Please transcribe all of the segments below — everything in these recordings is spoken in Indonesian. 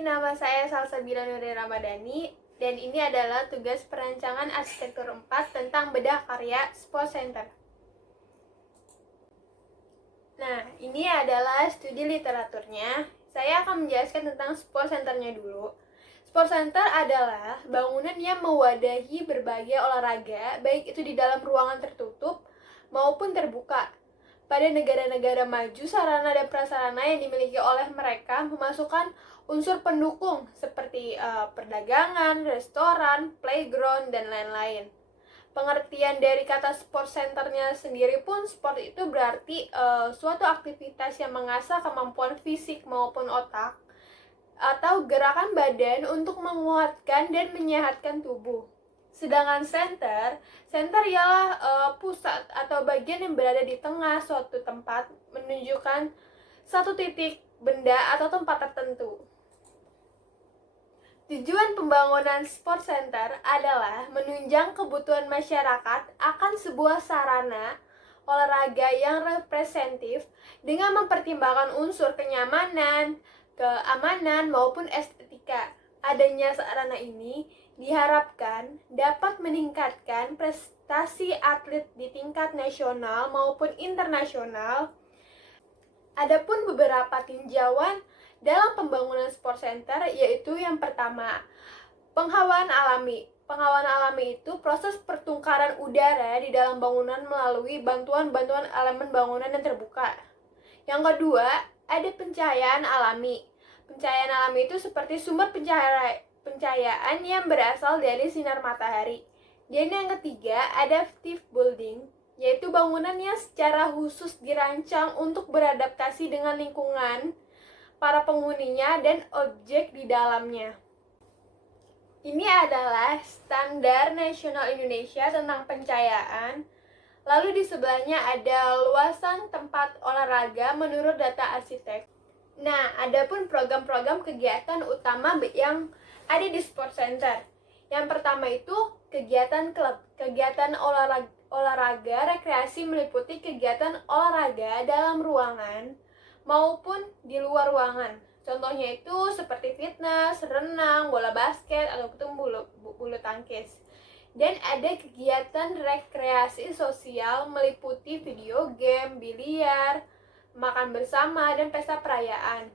Nama saya Salsabila Nuri Ramadhani dan ini adalah tugas perancangan arsitektur 4 tentang bedah karya Sport Center. Nah, ini adalah studi literaturnya. Saya akan menjelaskan tentang Sport Centernya dulu. Sport Center adalah bangunan yang mewadahi berbagai olahraga, baik itu di dalam ruangan tertutup maupun terbuka. Pada negara-negara maju, sarana dan prasarana yang dimiliki oleh mereka memasukkan unsur pendukung seperti perdagangan, restoran, playground, dan lain-lain. Pengertian dari kata sport centernya sendiri pun, sport itu berarti suatu aktivitas yang mengasah kemampuan fisik maupun otak atau gerakan badan untuk menguatkan dan menyehatkan tubuh. Sedangkan center ialah pusat atau bagian yang berada di tengah suatu tempat, menunjukkan satu titik benda atau tempat tertentu. Tujuan pembangunan sport center adalah menunjang kebutuhan masyarakat akan sebuah sarana olahraga yang representatif dengan mempertimbangkan unsur kenyamanan, keamanan, maupun estetika. Adanya sarana ini diharapkan dapat meningkatkan prestasi atlet di tingkat nasional maupun internasional. Adapun beberapa tinjauan dalam pembangunan sport center yaitu yang pertama, penghawaan alami. Penghawaan alami itu proses pertukaran udara di dalam bangunan melalui bantuan-bantuan elemen bangunan yang terbuka. Yang kedua, ada pencahayaan alami. Pencahayaan alami itu seperti sumber pencahayaan yang berasal dari sinar matahari. Dan yang ketiga, adaptive building, yaitu bangunan yang secara khusus dirancang untuk beradaptasi dengan lingkungan, para penghuninya, dan objek di dalamnya. Ini adalah standar nasional Indonesia tentang pencahayaan. Lalu di sebelahnya ada luasan tempat olahraga menurut data arsitek. Nah, adapun program-program kegiatan utama yang ada di sport center. Yang pertama itu kegiatan klub. Kegiatan olahraga rekreasi meliputi kegiatan olahraga dalam ruangan maupun di luar ruangan. Contohnya itu seperti fitness, renang, bola basket, ataupun bulu tangkis. Dan ada kegiatan rekreasi sosial meliputi video game, biliar, makan bersama, dan pesta perayaan.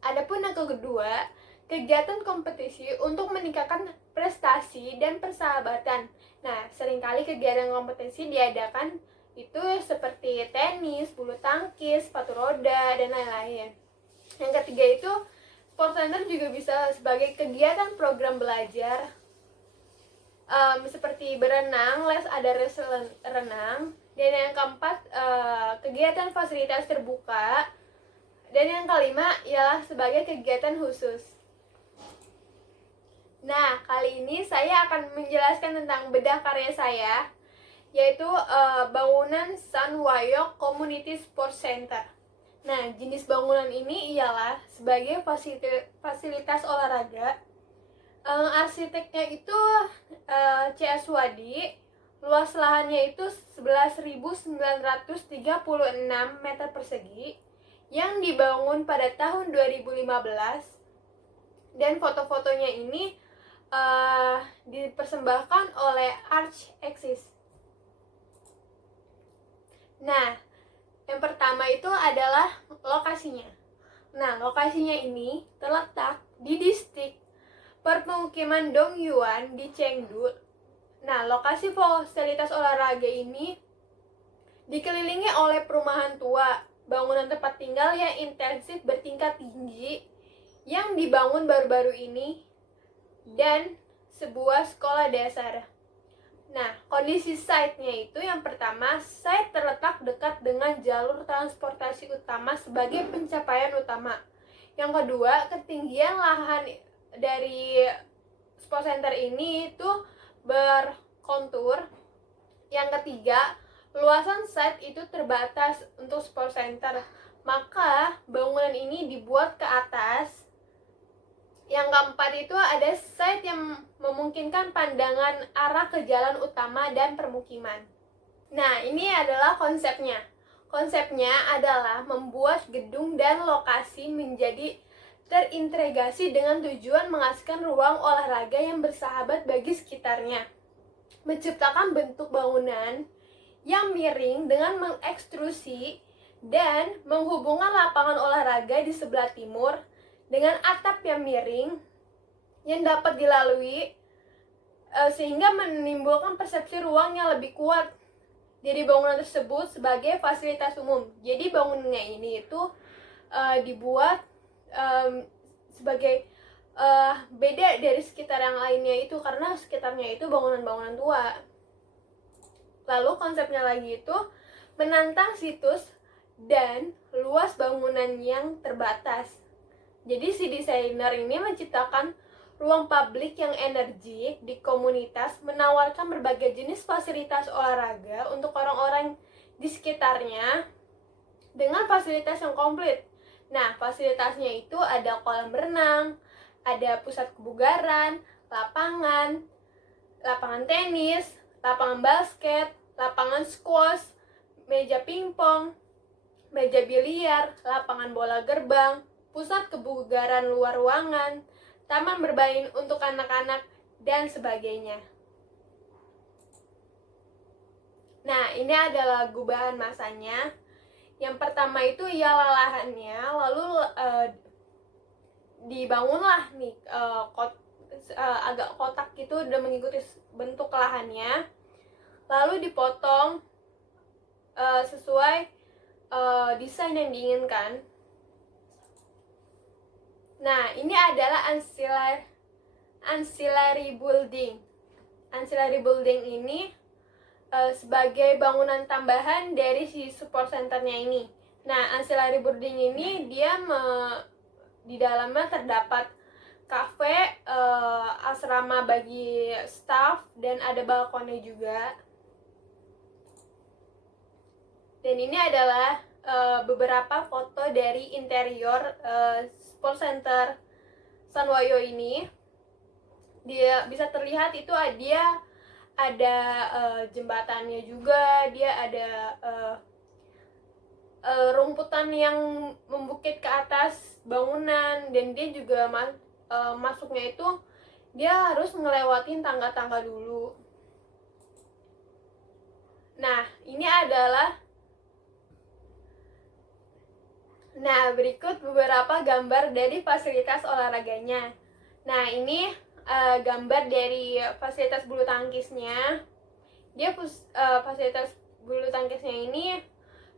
Adapun yang kedua, kegiatan kompetisi untuk meningkatkan prestasi dan persahabatan. Nah, seringkali kegiatan kompetisi diadakan itu seperti tenis, bulu tangkis, sepatu roda, dan lain-lain. Yang ketiga itu, sport center juga bisa sebagai kegiatan program belajar seperti berenang, ada les renang. Dan yang keempat, kegiatan fasilitas terbuka. Dan yang kelima ialah sebagai kegiatan khusus. Nah, kali ini saya akan menjelaskan tentang bedah karya saya, yaitu bangunan Sanwayok Community Sport Center. Nah, jenis bangunan ini ialah sebagai fasilitas olahraga. Arsiteknya itu C.S. Wadi. Luas lahannya itu 11.936 meter persegi yang dibangun pada tahun 2015. Dan foto-fotonya ini dipersembahkan oleh ArchExist. Nah, yang pertama itu adalah lokasinya. Nah, lokasinya ini terletak di distrik permukiman Dongyuan di Chengdu. Nah, lokasi fasilitas olahraga ini dikelilingi oleh perumahan tua, bangunan tempat tinggal yang intensif bertingkat tinggi yang dibangun baru-baru ini, dan sebuah sekolah dasar. Nah, kondisi site-nya itu yang pertama, site terletak dekat dengan jalur transportasi utama sebagai pencapaian utama. Yang kedua, ketinggian lahan dari sport center ini itu berkontur. Yang ketiga, luasan site itu terbatas untuk sport center, maka bangunan ini dibuat ke atas. Yang keempat itu ada site yang memungkinkan pandangan arah ke jalan utama dan permukiman. Nah, ini adalah konsepnya. Konsepnya adalah membuat gedung dan lokasi menjadi terintegrasi dengan tujuan menghasilkan ruang olahraga yang bersahabat bagi sekitarnya, menciptakan bentuk bangunan yang miring dengan mengekstrusi dan menghubungkan lapangan olahraga di sebelah timur dengan atap yang miring yang dapat dilalui sehingga menimbulkan persepsi ruang yang lebih kuat dari bangunan tersebut sebagai fasilitas umum. Jadi bangunannya ini itu dibuat sebagai beda dari sekitar yang lainnya itu karena sekitarnya itu bangunan-bangunan tua. Lalu konsepnya lagi itu menantang situs dan luas bangunan yang terbatas. Jadi si desainer ini menciptakan ruang publik yang energik di komunitas, menawarkan berbagai jenis fasilitas olahraga untuk orang-orang di sekitarnya dengan fasilitas yang komplit. Nah, fasilitasnya itu ada kolam renang, ada pusat kebugaran, lapangan tenis, lapangan basket, lapangan squash, meja pingpong, meja biliar, lapangan bola gerbang, pusat kebugaran luar ruangan, taman bermain untuk anak-anak, dan sebagainya. Nah, ini adalah gubahan masanya. Yang pertama itu ialah lahannya, lalu dibangunlah nih agak kotak gitu dan mengikuti bentuk lahannya, lalu dipotong sesuai desain yang diinginkan. Nah, ini adalah ancillary building. Ancillary building ini sebagai bangunan tambahan dari si support centernya ini. Nah, ancillary building ini dia di dalamnya terdapat kafe, asrama bagi staff, dan ada balkonnya juga. Dan ini adalah beberapa foto dari interior sport center Sanwayo ini. Dia bisa terlihat itu dia ada jembatannya juga, dia ada rumputan yang membukit ke atas bangunan, dan dia juga masuknya itu dia harus ngelewatin tangga-tangga dulu. Nah, berikut beberapa gambar dari fasilitas olahraganya. Nah, ini gambar dari fasilitas bulu tangkisnya. Dia fasilitas bulu tangkisnya ini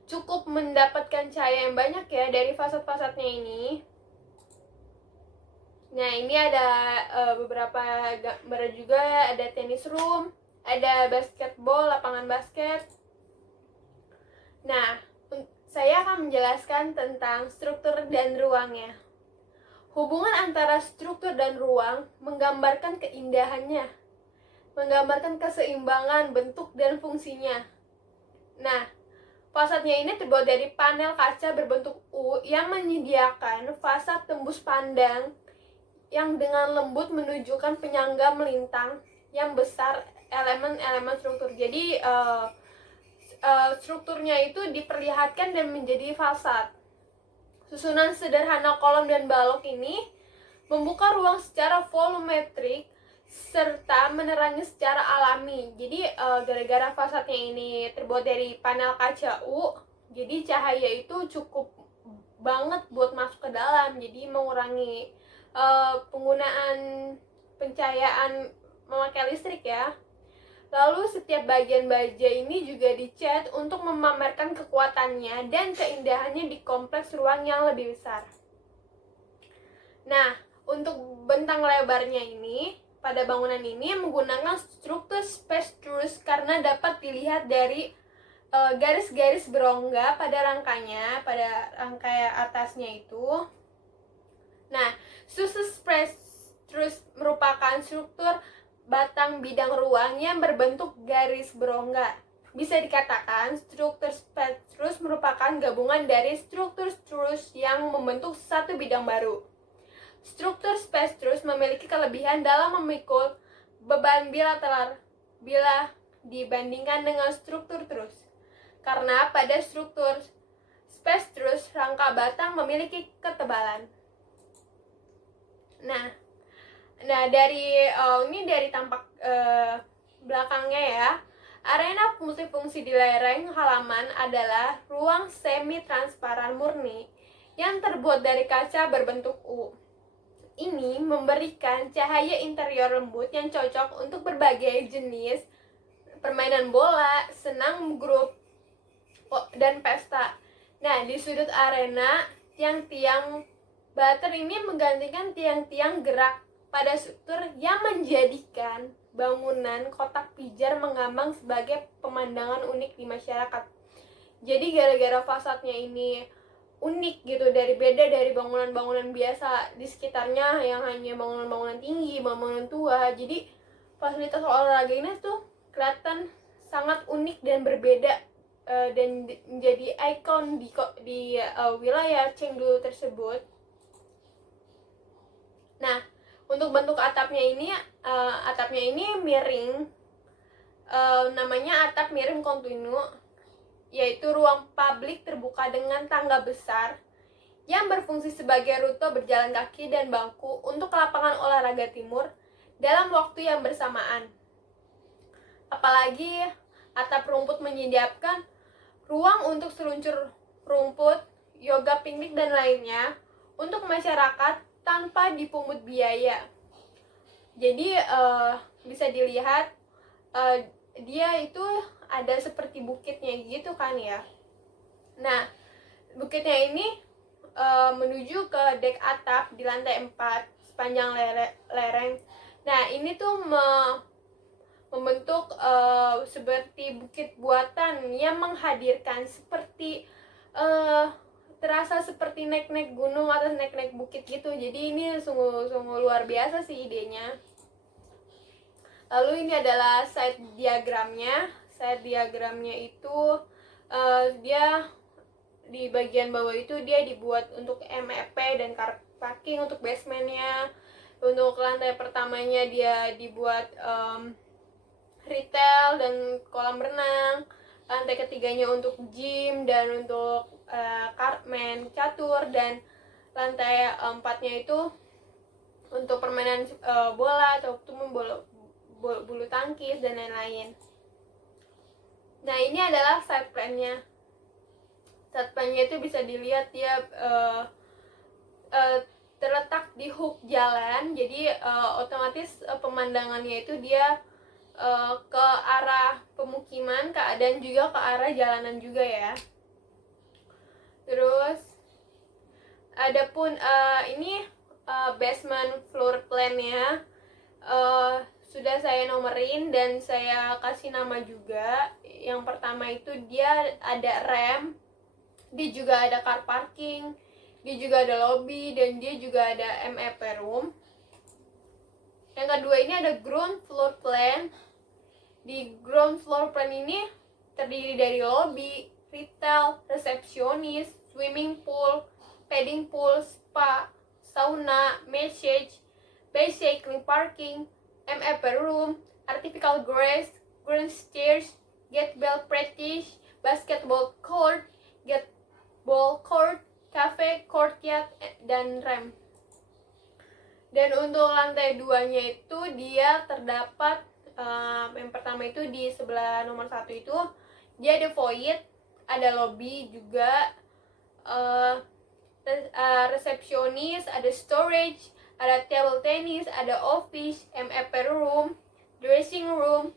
cukup mendapatkan cahaya yang banyak ya dari fasad-fasadnya ini. Nah, ini ada beberapa gambar juga, ada tenis room, ada basketball, lapangan basket. Nah, saya akan menjelaskan tentang struktur dan ruangnya. Hubungan antara struktur dan ruang menggambarkan keindahannya, menggambarkan keseimbangan bentuk dan fungsinya. Nah, fasadnya ini terbuat dari panel kaca berbentuk U yang menyediakan fasad tembus pandang yang dengan lembut menunjukkan penyangga melintang yang besar elemen-elemen struktur. Jadi strukturnya itu diperlihatkan dan menjadi fasad. Susunan sederhana kolom dan balok ini membuka ruang secara volumetrik serta menerangi secara alami. Jadi gara-gara fasadnya ini terbuat dari panel kaca U, jadi cahaya itu cukup banget buat masuk ke dalam, jadi mengurangi penggunaan pencahayaan memakai listrik ya. Lalu setiap bagian baja ini juga dicat untuk memamerkan kekuatannya dan keindahannya di kompleks ruang yang lebih besar. Nah, untuk bentang lebarnya ini, pada bangunan ini menggunakan struktur space truss karena dapat dilihat dari garis-garis berongga pada rangkai atasnya itu. Nah, struktur space truss merupakan struktur batang bidang ruang yang berbentuk garis berongga. Bisa dikatakan struktur space truss merupakan gabungan dari struktur truss yang membentuk satu bidang baru. Struktur space truss memiliki kelebihan dalam memikul beban bilateral bila dibandingkan dengan struktur truss. Karena pada struktur space truss rangka batang memiliki ketebalan. Nah, dari tampak belakangnya ya. Arena multifungsi di lereng halaman adalah ruang semi transparan murni yang terbuat dari kaca berbentuk U. Ini memberikan cahaya interior lembut yang cocok untuk berbagai jenis permainan bola, senam grup, dan pesta. Nah, di sudut arena, tiang-tiang butter ini menggantikan tiang-tiang gerak pada struktur yang menjadikan bangunan kotak pijar mengambang sebagai pemandangan unik di masyarakat. Jadi gara-gara fasadnya ini unik gitu, beda dari bangunan-bangunan biasa di sekitarnya yang hanya bangunan-bangunan tinggi, bangunan tua. Jadi fasilitas olahraga ini tuh kelihatan sangat unik dan berbeda, dan menjadi ikon di wilayah Chengdu tersebut. Nah, untuk bentuk atapnya ini miring, namanya atap miring kontinu, yaitu ruang publik terbuka dengan tangga besar yang berfungsi sebagai rute berjalan kaki dan bangku untuk lapangan olahraga timur dalam waktu yang bersamaan. Apalagi atap rumput menyediakan ruang untuk seluncur rumput, yoga piknik dan lainnya untuk masyarakat tanpa dipungut biaya. Jadi bisa dilihat dia itu ada seperti bukitnya gitu kan ya. Nah, bukitnya ini menuju ke dek atap di lantai 4 sepanjang lereng. Nah, ini tuh membentuk seperti bukit buatan yang menghadirkan seperti terasa seperti naik-naik gunung atau naik-naik bukit gitu. Jadi ini sungguh luar biasa sih idenya. Lalu ini adalah site diagramnya. Site diagramnya itu dia di bagian bawah itu dia dibuat untuk MEP dan car parking untuk basementnya. Untuk lantai pertamanya dia dibuat retail dan kolam renang. Lantai ketiganya untuk gym dan untuk main catur, dan lantai 4-nya itu untuk permainan bola atau bulu tangkis dan lain-lain. Nah, ini adalah site plan-nya. Site plan-nya itu bisa dilihat dia terletak di hook jalan, jadi otomatis pemandangannya itu dia ke arah pemukiman, dan juga ke arah jalanan juga ya. Terus adapun ini basement floor plan-nya sudah saya nomerin dan saya kasih nama juga. Yang pertama itu dia ada ramp, dia juga ada car parking, dia juga ada lobby, dan dia juga ada MEP room. Yang kedua ini ada ground floor plan. Di ground floor plan ini terdiri dari lobby, retail, resepsionis, swimming pool, padding pool, spa, sauna, massage, bicycling parking, MEP room, artificial grass, green stairs, gatebell practice, basketball court, gateball court, cafe, courtyard, dan ramp. Dan untuk lantai 2-nya itu dia terdapat yang pertama itu di sebelah nomor 1 itu dia ada void, ada lobby juga, resepsionis, ada storage, ada table tennis, ada office, MEP room, dressing room,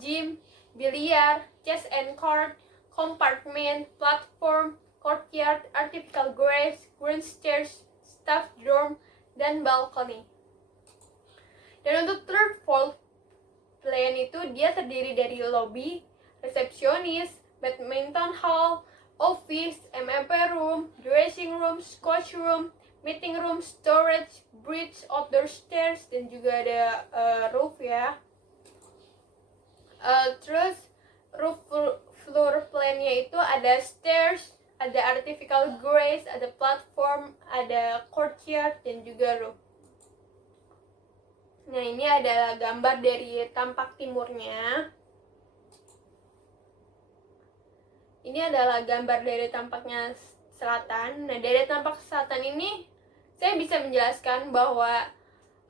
gym, biliar, chess and card, compartment, platform, courtyard, artificial grass, green stairs, staff dorm, dan balcony. Dan untuk third floor plan itu dia terdiri dari lobby, resepsionis, badminton hall, office, MEP room, dressing room, squash room, meeting room, storage, bridge, outdoor stairs, dan juga ada roof ya. Terus roof floor plan-nya itu ada stairs, ada artificial grass, ada platform, ada courtyard, dan juga roof. Nah, ini adalah gambar dari tampak timurnya. Ini adalah gambar dari tampaknya selatan. Nah, dari tampak selatan ini saya bisa menjelaskan bahwa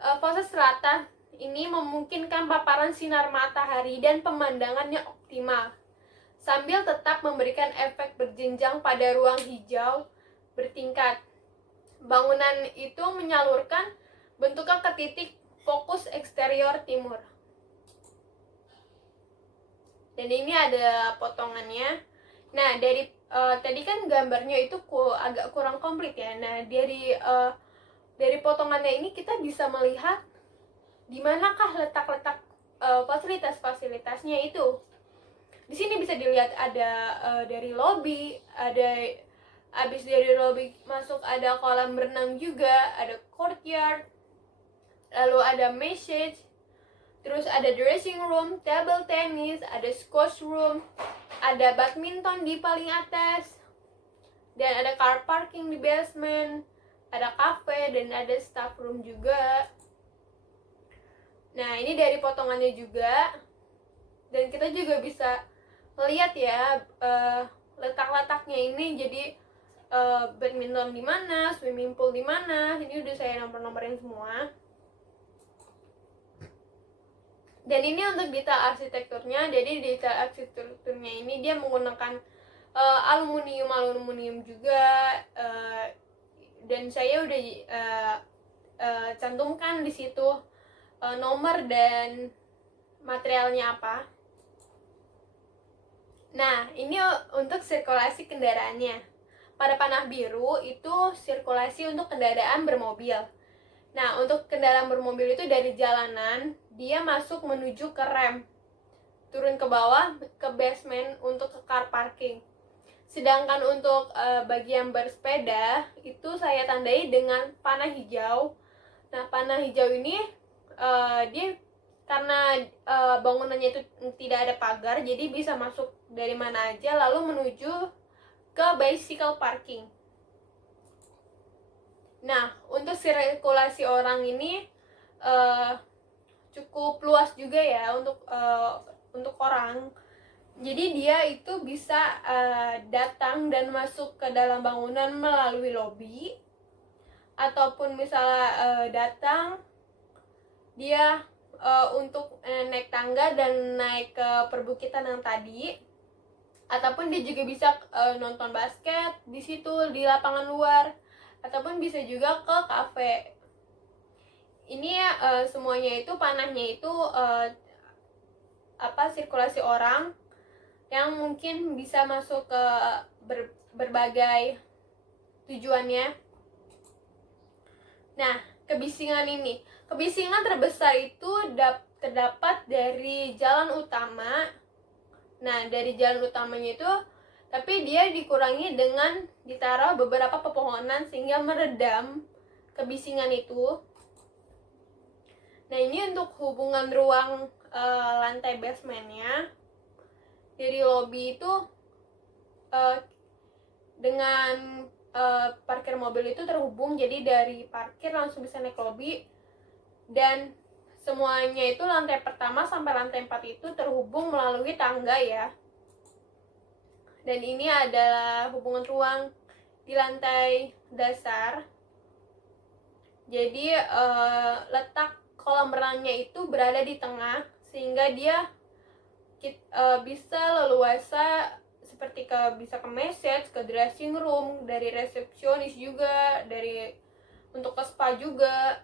fase serata ini memungkinkan paparan sinar matahari dan pemandangannya optimal, sambil tetap memberikan efek berjenjang pada ruang hijau bertingkat. Bangunan itu menyalurkan bentuknya ke titik fokus eksterior timur. Dan ini ada potongannya. Nah, dari tadi kan gambarnya itu agak kurang komplit ya. Nah, dari potongannya ini kita bisa melihat di manakah letak-letak fasilitas-fasilitasnya itu. Di sini bisa dilihat ada dari lobby, ada abis dari lobby masuk ada kolam berenang juga, ada courtyard, lalu ada message, terus ada dressing room, table tennis, ada squash room, ada badminton di paling atas, dan ada car parking di basement, ada cafe, dan ada staff room juga. Nah, ini dari potongannya juga, dan kita juga bisa melihat ya letak-letaknya ini. Jadi badminton di mana, swimming pool di mana. Ini udah saya nomor-nomorin semua. Dan ini untuk detail arsitekturnya. Jadi detail arsitekturnya ini dia menggunakan aluminium juga, dan saya udah cantumkan di situ nomor dan materialnya apa. Nah, ini untuk sirkulasi kendaraannya. Pada panah biru itu sirkulasi untuk kendaraan bermobil. Nah, untuk kendaraan bermobil itu dari jalanan, dia masuk menuju ke rem, turun ke bawah ke basement untuk ke car parking. Sedangkan untuk bagian bersepeda itu saya tandai dengan panah hijau. Nah, panah hijau ini dia karena bangunannya itu tidak ada pagar, jadi bisa masuk dari mana aja lalu menuju ke bicycle parking. Nah, untuk sirkulasi orang ini cukup luas juga ya untuk orang. Jadi dia itu bisa datang dan masuk ke dalam bangunan melalui lobi, ataupun misalnya datang dia untuk naik tangga dan naik ke perbukitan yang tadi, ataupun dia juga bisa nonton basket di situ di lapangan luar, ataupun bisa juga ke kafe. Ini semuanya itu panahnya itu sirkulasi orang yang mungkin bisa masuk ke berbagai tujuannya. Nah, kebisingan terbesar itu terdapat dari jalan utama. Nah, dari jalan utamanya itu, tapi dia dikurangi dengan ditaruh beberapa pepohonan sehingga meredam kebisingan itu. Nah, ini untuk hubungan ruang lantai basementnya. Dari lobby itu dengan parkir mobil itu terhubung, jadi dari parkir langsung bisa naik lobby, dan semuanya itu lantai pertama sampai lantai 4 itu terhubung melalui tangga ya. Dan ini adalah hubungan ruang di lantai dasar. Jadi letak kolam renangnya itu berada di tengah, sehingga dia bisa leluasa seperti bisa ke message, ke dressing room, dari resepsionis juga, untuk ke spa juga.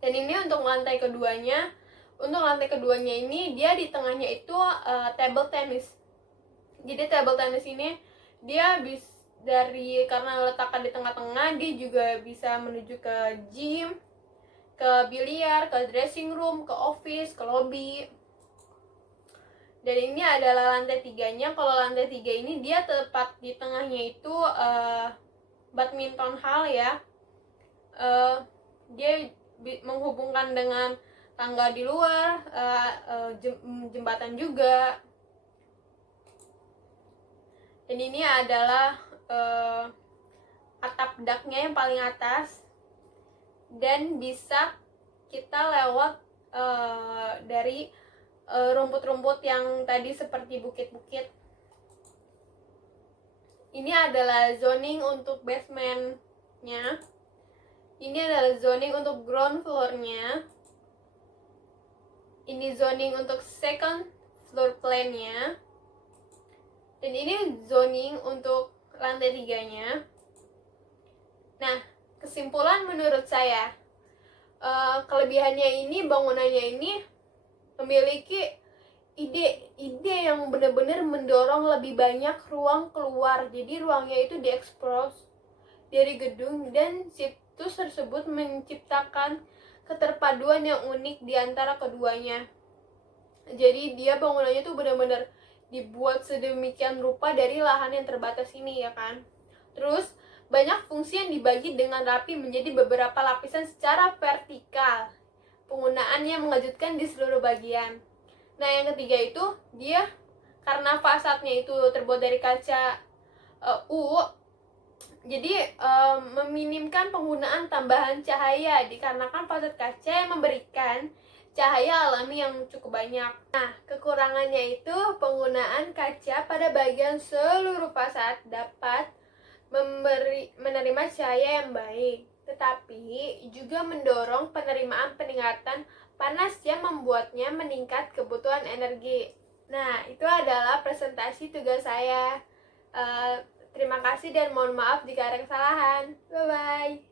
Dan ini untuk lantai keduanya. Untuk lantai keduanya ini dia di tengahnya itu table tennis. Jadi table tennis ini dia karena letakkan di tengah-tengah, dia juga bisa menuju ke gym, ke biliar, ke dressing room, ke office, ke lobby. Dan ini adalah lantai 3-nya. Kalau lantai 3 ini dia tepat di tengahnya itu badminton hall ya. Dia menghubungkan dengan tangga di luar, jembatan juga. Dan ini adalah atap daknya yang paling atas, dan bisa kita lewat dari rumput-rumput yang tadi seperti bukit-bukit. Ini adalah zoning untuk basementnya. Ini adalah zoning untuk ground floor-nya. Ini zoning untuk second floor plan-nya. Dan ini zoning untuk lantai 3-nya. Nah, kesimpulan menurut saya, kelebihannya ini, bangunannya ini memiliki ide-ide yang benar-benar mendorong lebih banyak ruang keluar. Jadi ruangnya itu diekspos dari gedung, dan situs tersebut menciptakan keterpaduan yang unik di antara keduanya. Jadi dia bangunannya tuh benar-benar dibuat sedemikian rupa dari lahan yang terbatas ini, ya kan. Terus banyak fungsi yang dibagi dengan rapi menjadi beberapa lapisan secara vertikal. Penggunaannya mengejutkan di seluruh bagian. Nah, yang ketiga itu dia karena fasadnya itu terbuat dari kaca jadi meminimkan penggunaan tambahan cahaya dikarenakan fasad kaca yang memberikan cahaya alami yang cukup banyak. Nah, kekurangannya itu penggunaan kaca pada bagian seluruh fasad dapat menerima cahaya yang baik, tetapi juga mendorong penerimaan peningkatan panas yang membuatnya meningkat kebutuhan energi. Nah, itu adalah presentasi tugas saya. Terima kasih dan mohon maaf jika ada kesalahan. Bye-bye.